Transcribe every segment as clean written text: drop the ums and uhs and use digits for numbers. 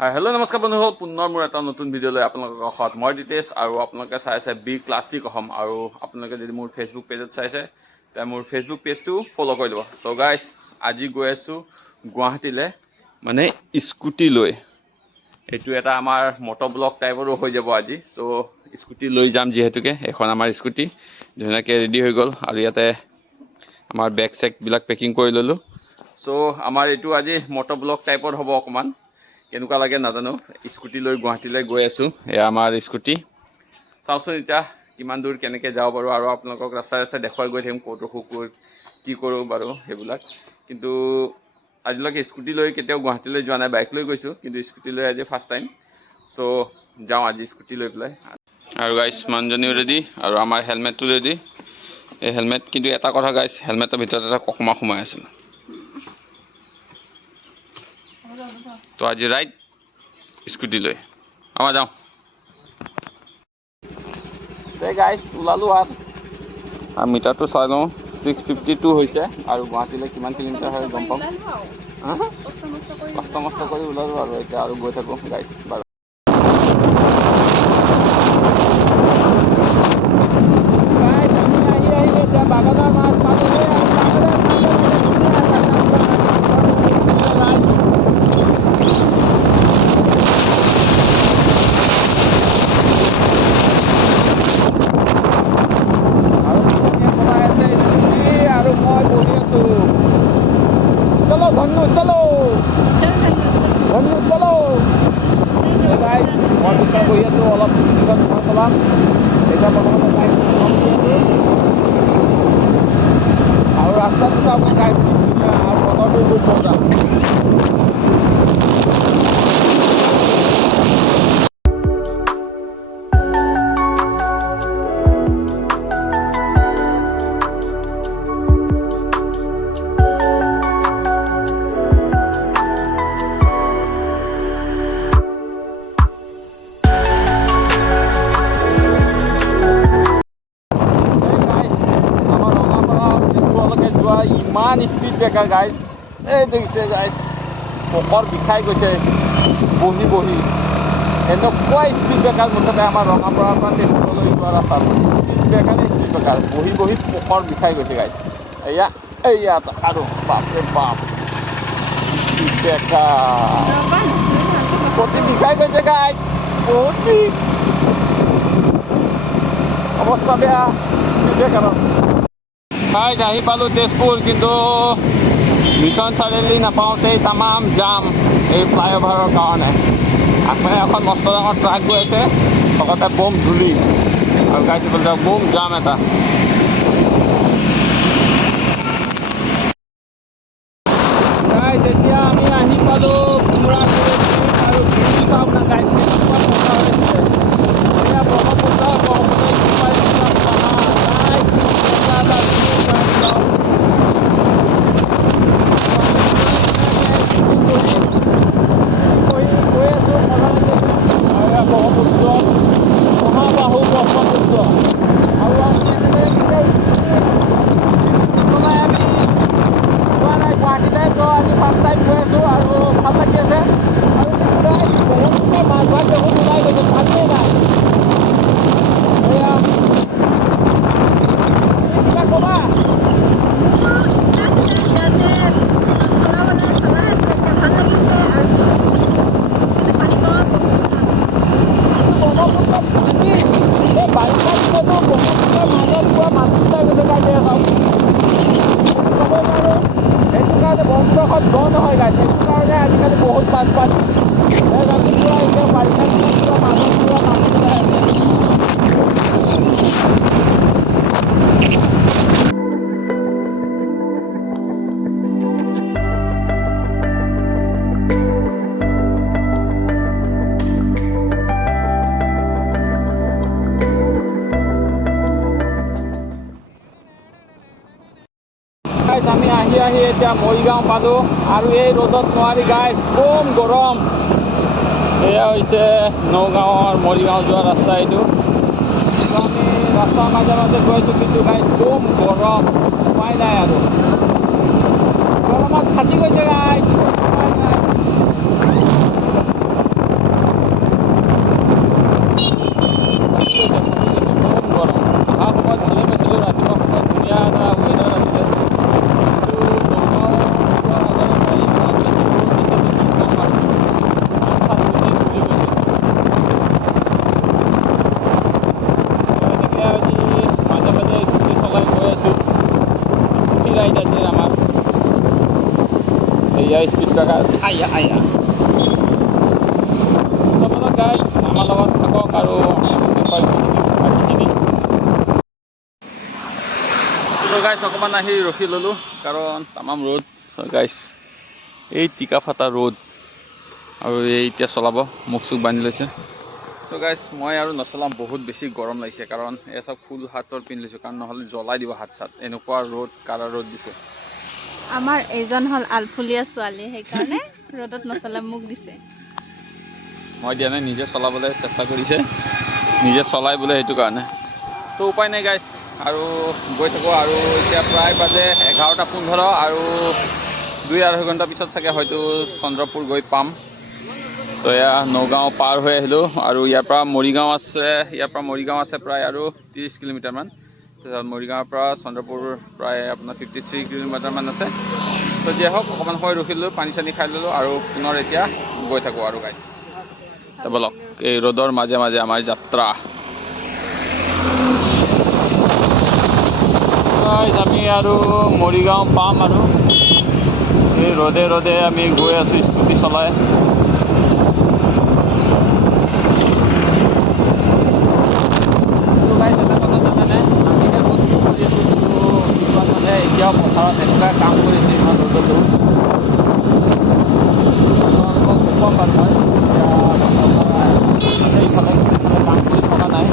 Hello' নমস্কাৰ বন্ধুসকল, পুনৰ মোৰ এটা নতুন ভিডিঅ'লৈ আপোনালোকৰ কাষত মই দিতেশ আৰু আপোনালোকে চাই আছে বি ক্লাছিক অসম। আৰু আপোনালোকে যদি মোৰ ফেচবুক পেজত চাইছে তেতিয়া মোৰ ফেচবুক পেজটো ফ'ল' কৰি দিব। চ' গাইছ, আজি গৈ আছোঁ গুৱাহাটীলৈ, মানে স্কুটি লৈ। এইটো এটা আমাৰ মটৰ ব্লগ টাইপৰো হৈ যাব আজি। চ' স্কুটি লৈ যাম, যিহেতুকে এখন আমাৰ স্কুটি ধুনীয়াকৈ ৰেডি হৈ গ'ল আৰু ইয়াতে আমাৰ বেগ চেগবিলাক পেকিং কৰি ল'লোঁ। চ' আমাৰ এইটো আজি মটৰ ব্লগ টাইপৰ হ'ব অকণমান। কেনেকুৱা লাগে নাজানো, স্কুটি লৈ গুৱাহাটীলৈ গৈ আছোঁ। এয়া আমাৰ স্কুটি। চাওঁচোন এতিয়া কিমান দূৰ কেনেকৈ যাব পাৰোঁ, আৰু আপোনালোকক ৰাস্তাই ৰাস্তাই দেখুৱাই গৈ থাকিম ক'ত ৰখোঁ, ক'ত কি কৰোঁ বাৰু সেইবিলাক। কিন্তু আজিলৈকে স্কুটি লৈ কেতিয়াও গুৱাহাটীলৈ যোৱা নাই, বাইক লৈ গৈছোঁ, কিন্তু স্কুটি লৈ আজি ফাৰ্ষ্ট টাইম। চ' যাওঁ আজি স্কুটি লৈ পেলাই। আৰু গাইছ, মানুহজনীও ৰেডি আৰু আমাৰ হেলমেটটো ৰেডি। এই হেলমেট, কিন্তু এটা কথা গাইছ, হেলমেটৰ ভিতৰত এটা ককমা সোমাই আছিল। তো আজি ৰাইড স্কুটি লৈ আমাৰ যাওঁ। এই গাইছ ওলালোঁ আৰু মিটাৰটো চাই লওঁ, 652 হৈছে। আৰু গুৱাহাটীলৈ কিমান কিলোমিটাৰ হয় গম পাম। কষ্ট মষ্ট কৰি ওলালোঁ আৰু এতিয়া আৰু গৈ থাকোঁ গাইছ বাৰু। বহি আছোঁ অলপ পিছত মই চলাম। এতিয়া প্ৰথমতে গাড়ী আৰু ৰাস্তাটো আপোনাৰ গাড়ী ধুনীয়া আৰু বতৰটো খুব মজা। ইমান স্পীড ব্ৰেকাৰ গাইজ, এই দেখিছে গাইজ, পকৰ বিষাই গৈছে বহি বহি। এনেকুৱা স্পীড ব্ৰেকাৰ মুঠতে আমাৰ ৰঙাপাৰাৰ পৰা তেজপুৰলৈ যোৱা ৰাস্তাত স্পীড ব্ৰেকাৰে স্পীড ব্ৰেকাৰ, বহি বহি পকৰ বিষাই গৈছে গাইজ। ইয়াত আৰু বাপৰে বাপ স্পীড ব্ৰেকাৰ প্ৰতি বিষাই গৈছে গাইজ, বহুত বিষ, অৱস্থা বেয়া স্পীড ব্ৰেকাৰত। গাইজ আহি পালোঁ তেজপুৰ, কিন্তু মিছন চাৰিআলি নাপাওঁতেই তামাম জাম এই ফ্লাইঅভাৰৰ কাৰণে। আগফালে এখন মস্ত ডাঙৰ ট্ৰাক গৈ আছে, লগতে বম ধূলি, আৰু গাইজ বোলে বম জাম এটা। গাইজ এতিয়া আমি আহি পালোঁ আৰু ভিউটো চাওক না গাইজ, কেনেকুৱা মজা হৈছে। এয়া ব্ৰহ্মপুত্ৰ মহাবাহু ব্ৰহ্মপুত্ৰ। আৰু আমি এনেদৰে চলাই আমি যোৱা নাই গুৱাহাটীলৈ, তো আজি ফাৰ্ষ্ট টাইম গৈ আছোঁ আৰু ভাল লাগি আছে। আৰু ব্ৰহ্মপুত্ৰৰ মাজভাগ দেখোন ওলাই গৈছে, পানীয়ে নাই। এয়া কিবা ক'বা? বাৰিষা দিনতো ব্ৰহ্মপুত্ৰৰ মাজত পোৱা মাটি ওলাই গৈছে গাইছে, চাওক ক'ব নোৱাৰোঁ। সেইটো কাৰণে ব্ৰহ্মপুত্ৰখন দ নহয় গাইছে, সেইটো কাৰণে আজিকালি বহুত বানপানী। আজি পুৰা এতিয়া বাৰিষা দিনত পুৰা মাজত পুৰা মাটি ওলাই আছে। আমি আহি এতিয়া মৰিগাঁও পালোঁ, আৰু এই ৰ'দত নোৱাৰি গাইজ, কম গৰম। এয়া হৈছে নগাঁৱৰ মৰিগাঁও যোৱা ৰাস্তা এইটো। আমি ৰাস্তাৰ মাজে মাজে গৈ আছোঁ, কিন্তু গাইজ কম গৰম, উপায় নাই আৰু গৰমত ফাটি গৈছে গাইজ। জায়গাত আয়া আয়া আপোনালোক গাইজ আমাৰ লগত থাকক আৰু গাইজ অকণমান আহি ৰখি ল'লোঁ কাৰণ তামাম ৰ'দ গাইজ এই টিকা ফটা ৰ'দ আৰু এই এতিয়া চলাব মুখ চুখ বান্ধি লৈছে গাইজ মই আৰু নচলাম বহুত বেছি গৰম লাগিছে কাৰণ এই চব ফুল হাতৰ পিন্ধি লৈছোঁ কাৰণ নহ'লে জ্বলাই দিব হাত চাত এনেকুৱা ৰ'দ কাৰা ৰ'দ দিছে আমাৰ এইজন হ'ল আলফুলীয়া ছোৱালী সেইকাৰণে ৰ'দত নচলা মোক দিছে মই দিয়া নাই নিজে চলাবলৈ চেষ্টা কৰিছে নিজে চলাই বোলে সেইটো কাৰণে তো উপায় নাই গাইজ আৰু গৈ থাকোঁ আৰু এতিয়া প্ৰায় বাজে 11:15 আৰু 2-2.5 ঘণ্টা পিছত চাগে হয়তো চন্দ্ৰপুৰ গৈ পাম তো এয়া নগাঁও পাৰ হৈ আহিলোঁ আৰু ইয়াৰ পৰা মৰিগাঁও আছে প্ৰায় আৰু 30 কিলোমিটাৰমান তাৰপিছত মৰিগাঁৱৰ পৰা চন্দ্ৰপুৰ প্ৰায় আপোনাৰ 53 কিলোমিটাৰমান আছে তো যিয়ে হওক অকণমান সময় ৰখিলোঁ পানী চানী খাই ল'লোঁ আৰু পুনৰ এতিয়া গৈ থাকোঁ আৰু গাইজ তো বলক এই ৰ'দৰ মাজে মাজে আমাৰ যাত্ৰা আমি আৰু মৰিগাঁও পাম আৰু এই ৰ'দে ৰ'দে আমি গৈ আছোঁ স্কুটি চলাই এতিয়াও পথাৰত এনেকুৱা কাম কৰিছে ইমান ৰ'দতো কম বাৰু মই এতিয়া ইফালে কাম কৰি থকা নাই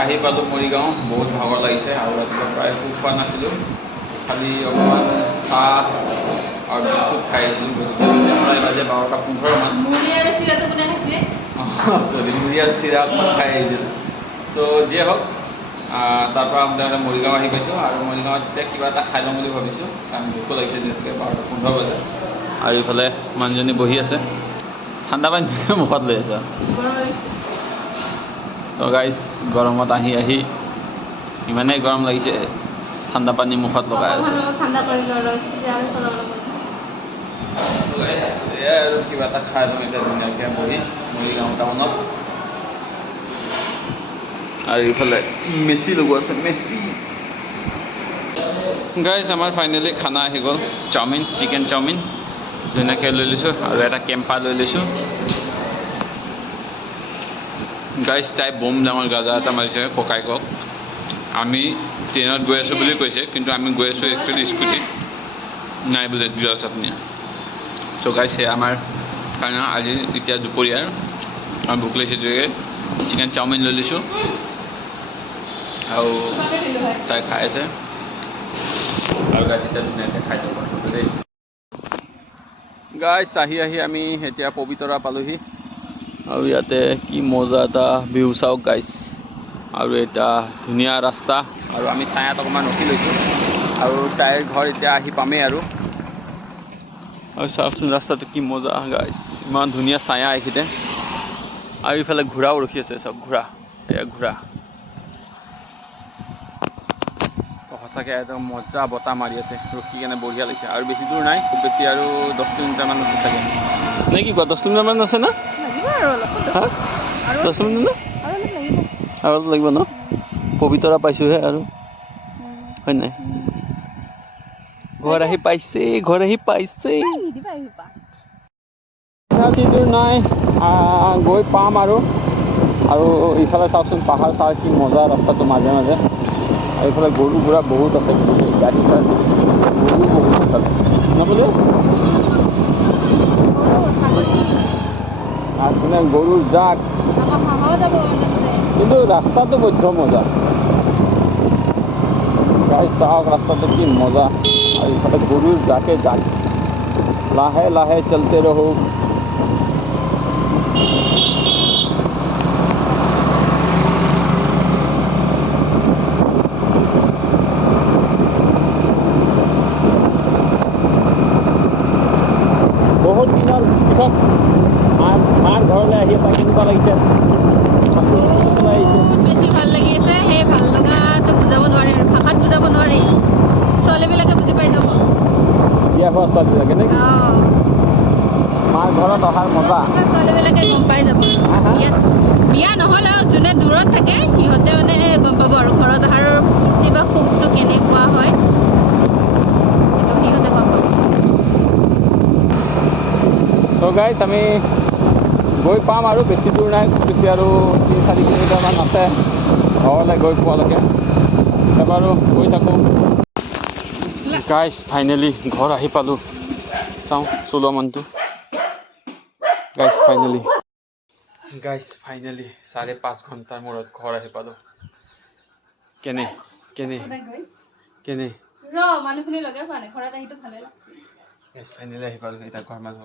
আহি পালোঁ মৰিগাঁও বহুত ভাগৰ লাগিছে আৰু ৰাতিপুৱা প্ৰায় একো খোৱা নাছিলোঁ খালি অকণমান চাহ আৰু বিস্কুট খাই আছিলোঁ প্ৰায় বাজে 12:15 মান মুড়ি আৰু চিৰা অকণমান খাই আহিছিলোঁ চ' যিয়ে হওক তাৰপৰা মৰিগাঁও আহি পাইছোঁ আৰু মৰিগাঁৱত এতিয়া কিবা এটা খাই ল'ম বুলি ভাবিছোঁ কাৰণ ভোকো লাগিছে যিহেতুকে 12:15 বজাত আৰু ইফালে মানুহজনী বহি আছে ঠাণ্ডা পানী মুখত লৈ আছে তো গাইজ গৰমত আহি আহি ইমানেই গৰম লাগিছে ঠাণ্ডা পানী মুখত লগাই আছে আৰু কিবা এটা খাই ল'ম এতিয়া ধুনীয়াকৈ বহি মৰিগাঁও টাউনত আৰু ইফালে মেচি লগোৱা আছে মেচি গাইজ আমাৰ ফাইনেলি খানা আহি গ'ল চাওমিন চিকেন চাওমিন ধুনীয়াকৈ লৈ লৈছোঁ আৰু এটা কেম্পা লৈ লৈছোঁ গাইজ তাই বম ডাঙৰ গাজা এটা মাৰিছে ককাইকক আমি ট্ৰেইনত গৈ আছোঁ বুলি কৈছে কিন্তু আমি গৈ আছোঁ একচুৱেলি স্কুটিত নাই বোলে যোৱা চাটনি চ' গাইজ সেয়া আমাৰ খানা আজি এতিয়া দুপৰীয়াৰ আমাৰ ভোক লাগিছে যদিও চিকেন চাওমিন লৈ লৈছোঁ আৰু তাই খাই আছে আৰু গাইজ এতিয়া ধুনীয়াকৈ খাই দিব দেই গাইজ আহি আমি এতিয়া পবিতৰা পালোহি আৰু ইয়াতে কি মজা এটা ভিউ চাওক গাইজ আৰু এটা ধুনীয়া ৰাস্তা আৰু আমি ছায়াত অকণমান ৰখি লৈছোঁ আৰু তাইৰ ঘৰ এতিয়া আহি পামেই আৰু চাওকচোন ৰাস্তাটো কি মজা গাইজ ইমান ধুনীয়া ছায়া এইখিনিতে আৰু ইফালে ঘোঁৰাও ৰখি আছে চব ঘোঁৰা এয়া ঘোঁৰা সঁচাকৈ একদম মজা বতাহ মাৰি আছে ৰখি কেনে বঢ়িয়া লাগিছে আৰু বেছি দূৰ নাই খুব বেছি আৰু 10 কিলোমিটাৰমান আছে চাগে নে কি কোৱা 10 কিলোমিটাৰমান আছে না 10 মিনিট আৰু অলপ লাগিব ন পবিতৰা পাইছোঁহে আৰু হয় নাই ঘৰ আহি পাইছে বেছি দূৰ নাই গৈ পাম আৰু ইফালে চাওকচোন পাহাৰ চাহাৰ কি মজা ৰাস্তাটো মাজে মাজে আৰু এইফালে গৰু ঘোঁৰা বহুত আছে গাড়ী চাড়ী গৰু বহুত ইফালে নবোলে আপোনাৰ গৰুৰ জাক কিন্তু ৰাস্তাটো বৈধ্য মজা গাইজ চাওক ৰাস্তাটো কি মজা আৰু ইফালে গৰুৰ জাকে জাক লাহে লাহে চলতে ৰহো বহুত দিনৰ পিছত মাৰ ঘৰলৈ আহি আছা কেনেকুৱা লাগিছে বহুত বেছি ভাল লাগি আছে সেই ভাল লগাটো বুজাব নোৱাৰি আৰু ভাষাত বুজাব নোৱাৰি ছোৱালীবিলাকে বুজি পাই যাব বিয়া হোৱা ছোৱালীবিলাকে নে কি মাৰ ঘৰত অহাৰ মজা ছোৱালীবিলাকে গম পাই যাব বিয়া নহ'লেও যোনে দূৰত থাকে সিহঁতে মানে গম পাব আৰু ঘৰত অহাৰ ফূৰ্তি বা সুখটো কেনেকুৱা হয় সেইটো সিহঁতে গম পাব চ' গাইছ আমি গৈ পাম আৰু বেছি দূৰ নাই খুব বেছি আৰু 3-4 কিলোমিটাৰমান আছে ঘৰলৈ গৈ পোৱালৈকে এবাৰো গৈ থাকোঁ গাইছ ফাইনেলি ঘৰ আহি পালোঁ চাওঁ চুলমনটো গাইছ ফাইনেলি 5.5 ঘণ্টাৰ মূৰত ঘৰ আহি পালোঁ কেনে মানুহখিনি লগে পোৱা নাই ঘৰত আহিতো ভালে লাগছে ফাইনেলি আহি পালোঁ এতিয়া ঘৰ মানুহ